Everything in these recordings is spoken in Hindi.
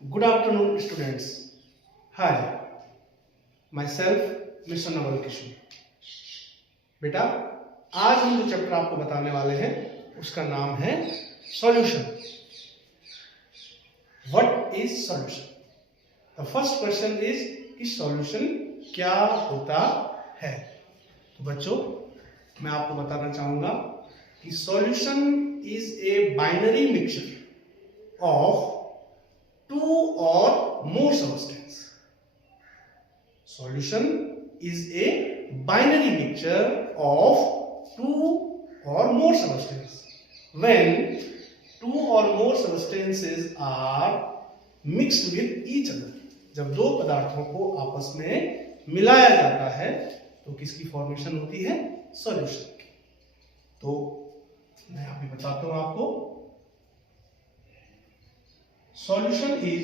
Good afternoon, students. Hi, myself, Mr. Naval Kishan. बेटा, आज हम जो चैप्टर आपको बताने वाले हैं उसका नाम है solution. What is solution? The first question is कि सॉल्यूशन क्या होता है. तो बच्चों, मैं आपको बताना चाहूंगा कि solution is a binary mixture of two or more substance. Solution is a binary mixture of two or more substances. When two or more substances are mixed with each other, जब दो पदार्थों को आपस में मिलाया जाता है तो किसकी फॉर्मेशन होती है? सॉल्यूशन की. तो मैं अभी बताता हूं आपको. Solution is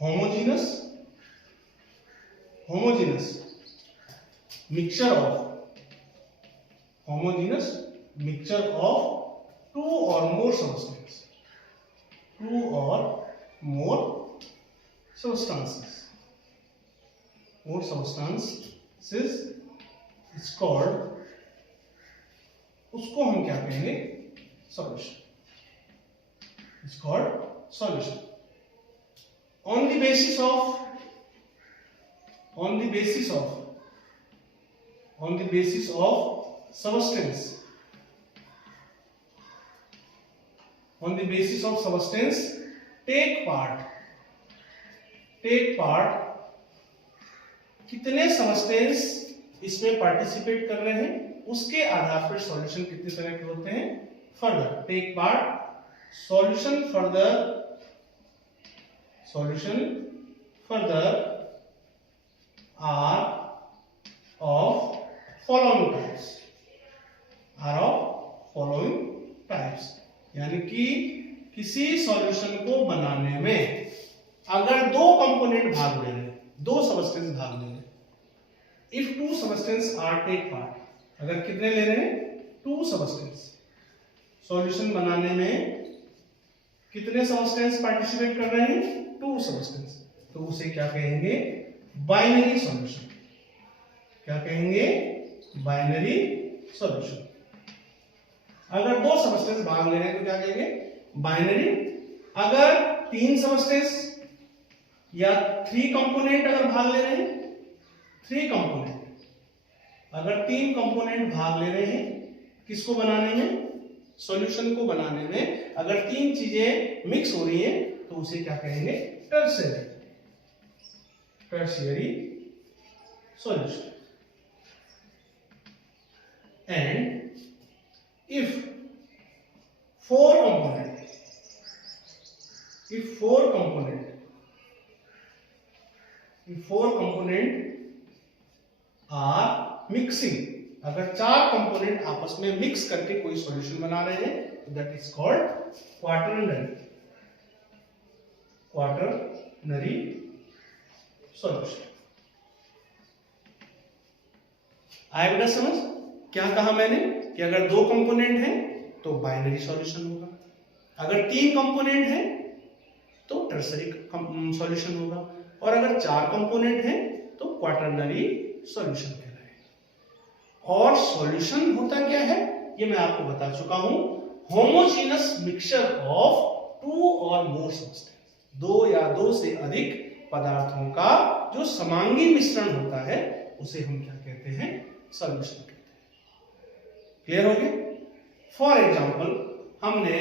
homogeneous mixture of two or more substances. More substances is called, उसको हम क्या कहेंगे? Solution. It's called solution. On the basis of substance, take part कितने सबस्टेंस इसमें पार्टिसिपेट कर रहे हैं उसके आधार पर सॉल्यूशन कितने तरह के होते हैं. Further, take part. Solution further are of following types. यानी कि किसी सॉल्यूशन को बनाने में अगर दो कंपोनेंट भाग ले रहे हैं, दो सबस्टेंस भाग ले रहे हैं, if two substances are take part, अगर कितने ले रहे हैं? two substances. सॉल्यूशन बनाने में कितने सबस्टेंस पार्टिसिपेट कर रहे हैं? Two substance. तो उसे क्या कहेंगे? Binary solution. क्या कहेंगे? Binary solution. अगर दो सबस्टेंस भाग ले रहे हैं तो क्या कहेंगे? बाइनरी. अगर तीन सबस्टेंस या थ्री कंपोनेंट अगर भाग ले रहे हैं, थ्री कंपोनेंट, अगर तीन कंपोनेंट भाग ले रहे हैं किसको बनाने में? सॉल्यूशन को बनाने में अगर तीन चीजें मिक्स हो रही हैं तो उसे क्या कहेंगे? Tertiary solution. And if four component are mixing, अगर चार कंपोनेंट आपस में मिक्स करके कोई सॉल्यूशन बना रहे हैं तो that is called quaternary solution. आया बेटा समझ? क्या कहा मैंने कि अगर दो कंपोनेंट हैं तो बाइनरी सॉल्यूशन होगा, अगर तीन कंपोनेंट हैं तो टर्सरी सॉल्यूशन होगा, और अगर चार कंपोनेंट हैं तो क्वाटरनरी सॉल्यूशन कहलाएगा. और सॉल्यूशन होता क्या है ये मैं आपको बता चुका हूं. होमोजेनस मिक्सचर ऑफ टू और मोर सब्सटेंस, दो या दो से अधिक पदार्थों का जो समांगी मिश्रण होता है उसे हम क्या कहते हैं? सॉल्यूशन कहते हैं. क्लियर हो गया? फॉर एग्जांपल, हमने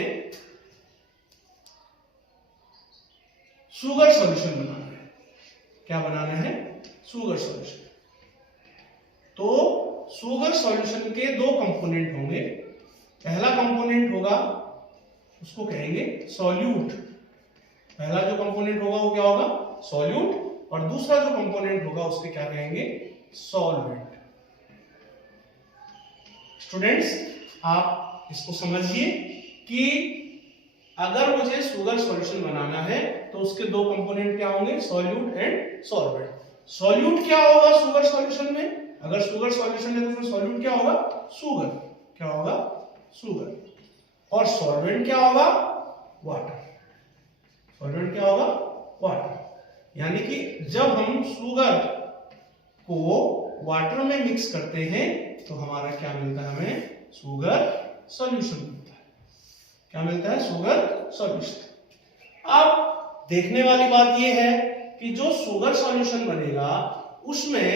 शुगर सॉल्यूशन बनाना है. क्या बनाना है? Sugar solution. तो शुगर सॉल्यूशन के दो कंपोनेंट होंगे. पहला कंपोनेंट होगा उसको कहेंगे सॉल्यूट. पहला जो कंपोनेंट होगा वो क्या होगा? सॉल्यूट. और दूसरा जो कंपोनेंट होगा उसके क्या कहेंगे? सॉल्वेंट. स्टूडेंट्स, आप इसको समझिए कि अगर मुझे शुगर सॉल्यूशन बनाना है तो उसके दो कंपोनेंट क्या होंगे? Solute and solvent. सॉल्यूट क्या होगा शुगर सॉल्यूशन में? अगर शुगर सॉल्यूशन है तो उसमें सॉल्यूट क्या होगा? शुगर. क्या होगा? शुगर. और सॉल्वेंट क्या होगा? वाटर। सॉल्वेंट क्या होगा? वाटर। यानी कि जब हम शुगर को वाटर में मिक्स करते हैं तो हमारा क्या मिलता है? हमें शुगर सॉल्यूशन मिलता है। क्या मिलता है? Sugar solution. अब देखने वाली बात यह है कि जो शुगर सॉल्यूशन बनेगा उसमें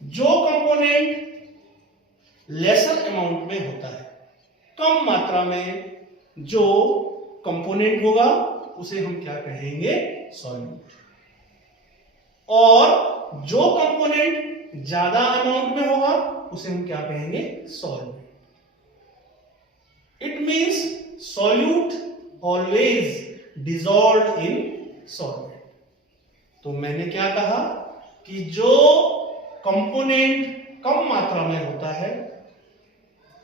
जो कंपोनेंट लेसर अमाउंट में होता है, कम मात्रा में जो कंपोनेंट होगा उसे हम क्या कहेंगे? सॉल्यूट। और जो कंपोनेंट ज्यादा अमाउंट में होगा उसे हम क्या कहेंगे? Solvent. It means solute always dissolve in solvent. तो मैंने क्या कहा कि जो कंपोनेंट कम मात्रा में होता है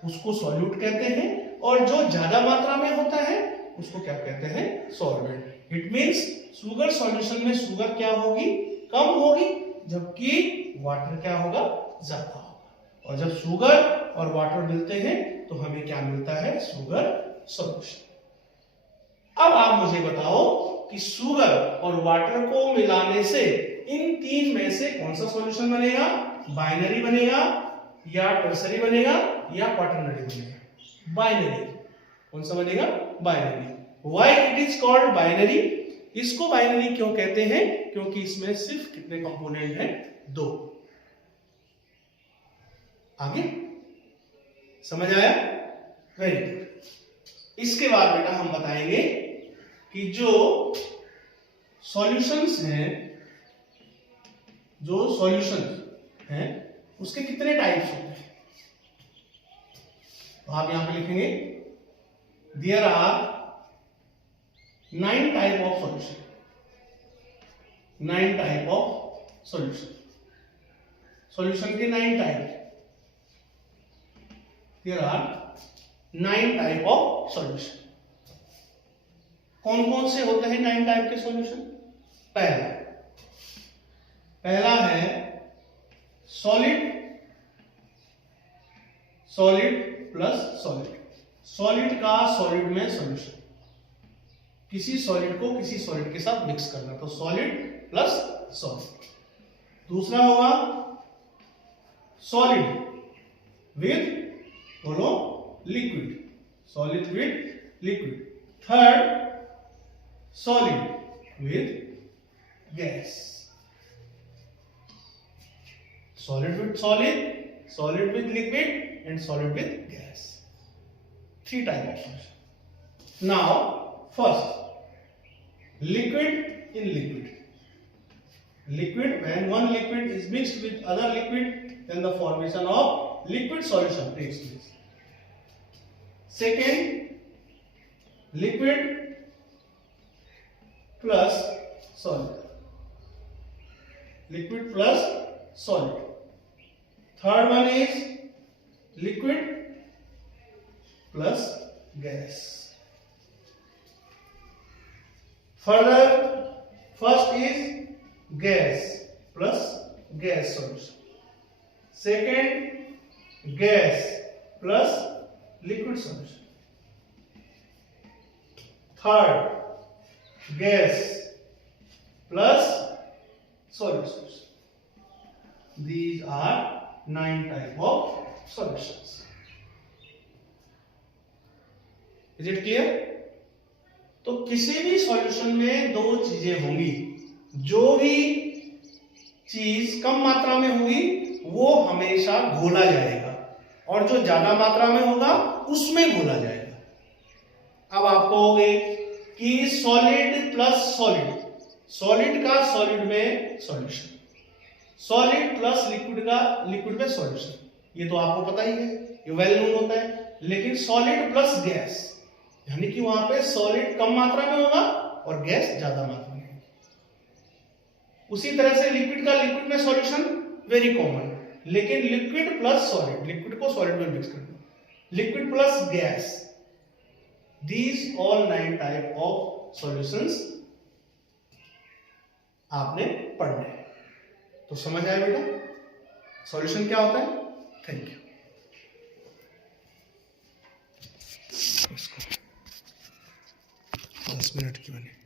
उसको सॉल्यूट कहते हैं और जो ज्यादा मात्रा में होता है उसको क्या कहते हैं? Solvent. It means sugar solution में शुगर क्या होगी? कम होगी, जबकि वाटर क्या होगा? ज्यादा होगा। और जब शुगर और वाटर मिलते हैं तो हमें क्या मिलता है? Sugar solution. अब आप मुझे बताओ कि शुगर और वाटर को मिलाने से इन तीन में से कौन सा सॉल्यूशन बनेगा? बाइनरी बनेगा या टर्सरी बनेगा या क्वाटरनरी बनेगा? बाइनरी। कौन सा बनेगा? Binary. Why it is called binary? इसको बाइनरी क्यों कहते हैं? क्योंकि इसमें सिर्फ कितने कंपोनेंट हैं? दो। आगे समझ आया? Very good. इसके बाद बेटा हम बताएंगे कि जो सॉल्यूशंस हैं, जो सॉल्यूशन हैं उसके कितने टाइप्स होते हैं। तो आप यहां पे लिखेंगे there are 9 type of solution. 9 type of solution. Solution के 9 type. There are 9 type of solution. कौन कौन से होते हैं 9 टाइप के सॉल्यूशन? पहला है solid, solid plus solid. Solid का सॉलिड में सॉल्यूशन। किसी सॉलिड को किसी सॉलिड के साथ मिक्स करना, तो सॉलिड प्लस सॉलिड। दूसरा होगा सॉलिड विद, बोलो, liquid. Solid with liquid. Third solid with gas. Solid with solid, solid with liquid and solid with gas. 3 type of solution. Now first, liquid in liquid. Liquid, when one liquid is mixed with other liquid, then the formation of liquid solution takes place. Second, liquid plus solid. Liquid plus solid. Third one is liquid plus gas. Further, first is gas plus gas solution. Second, gas plus liquid solution. Third, gas plus solid solution. These are 9 type of solutions. Is it clear? तो किसी भी सॉल्यूशन में दो चीजें होंगी। जो भी चीज कम मात्रा में होगी वो हमेशा घोला जाएगा और जो ज्यादा मात्रा में होगा उसमें घोला जाएगा। अब आप कहोगे कि सॉलिड प्लस सॉलिड, सॉलिड का सॉलिड में सॉल्यूशन, सॉलिड प्लस लिक्विड का लिक्विड में सॉल्यूशन, ये तो आपको पता ही है, ये वेल नोन होता है। लेकिन सॉलिड प्लस गैस, यानी कि वहां पे सॉलिड कम मात्रा में होगा और गैस ज्यादा मात्रा में होगी। उसी तरह से लिक्विड का लिक्विड में सॉल्यूशन वेरी कॉमन, लेकिन लिक्विड प्लस सॉलिड, लिक्विड को सॉलिड में मिक्स करना, liquid plus gas, these all 9 type of solutions आपने पढ़ने हैं। तो समझ आया बेटा सॉल्यूशन क्या होता है? Thank you. इसको 10 मिनट की बनी।